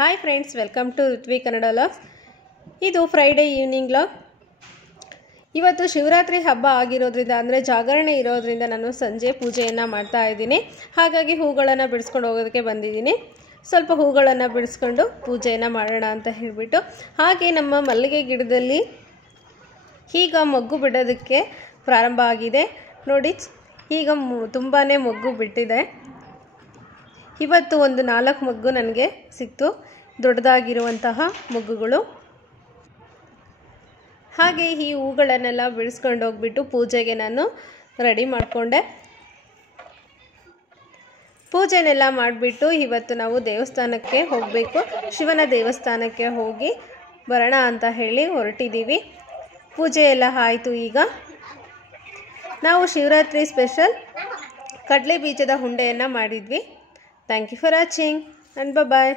Hi friends, welcome to Ritvi Kannada vlogs. ಇದು Friday evening vlog. ಇವತ್ತು ಶಿವರಾತ್ರಿ ಹಬ್ಬ ಆಗಿರೋದ್ರಿಂದ ಅಂದರೆ ಜಾಗರಣೆ ಇರೋದ್ರಿಂದ ನಾನು ಸಂಜೆ ಪೂಜೆಯನ್ನು ಮಾಡ್ತಾ ಇದ್ದೀನಿ. ಹಾಗಾಗಿ ಹೂಗಳನ್ನು ಬಿಡಿಸ್ಕೊಂಡು ಹೋಗೋದಕ್ಕೆ ಬಂದಿದ್ದೀನಿ. ಸ್ವಲ್ಪ ಹೂಗಳನ್ನು ಬಿಡಿಸ್ಕೊಂಡು ಪೂಜೆಯನ್ನು ಮಾಡೋಣ ಅಂತ ಹೇಳಿಬಿಟ್ಟು. ಹಾಗೆ ನಮ್ಮ ಮಲ್ಲಿಗೆ ಗಿಡದಲ್ಲಿ ಈಗ ಮೊಗ್ಗು ಬಿಡೋದಕ್ಕೆ ಪ್ರಾರಂಭ ಆಗಿದೆ ನೋಡಿ. ಈಗ ತುಂಬಾ ಮೊಗ್ಗು ಬಿಟ್ಟಿದೆ. ಇವತ್ತು ಒಂದು 4 ಮೊಗ್ಗು ನನಗೆ ಸಿಕ್ತು, ದೊಡ್ಡದಾಗಿರುವಂತಹ ಮೊಗ್ಗುಗಳು. ಹಾಗೆ ಈ ಹೂಗಳನ್ನೆಲ್ಲ ಬಿಡಿಸ್ಕೊಂಡು ಹೋಗ್ಬಿಟ್ಟು ಪೂಜೆಗೆ ನಾನು ರೆಡಿ ಮಾಡಿಕೊಂಡೆ. ಪೂಜೆನೆಲ್ಲ ಮಾಡಿಬಿಟ್ಟು ಇವತ್ತು ನಾವು ದೇವಸ್ಥಾನಕ್ಕೆ ಹೋಗಬೇಕು. ಶಿವನ ದೇವಸ್ಥಾನಕ್ಕೆ ಹೋಗಿ ಬರೋಣ ಅಂತ ಹೇಳಿ ಹೊರಟಿದ್ದೀವಿ. ಪೂಜೆ ಎಲ್ಲ ಆಯಿತು. ಈಗ ನಾವು ಶಿವರಾತ್ರಿ ಸ್ಪೆಷಲ್ ಕಡಲೆ ಬೀಜದ ಉಂಡೆಯನ್ನು ಮಾಡಿದ್ವಿ. Thank you for watching and bye.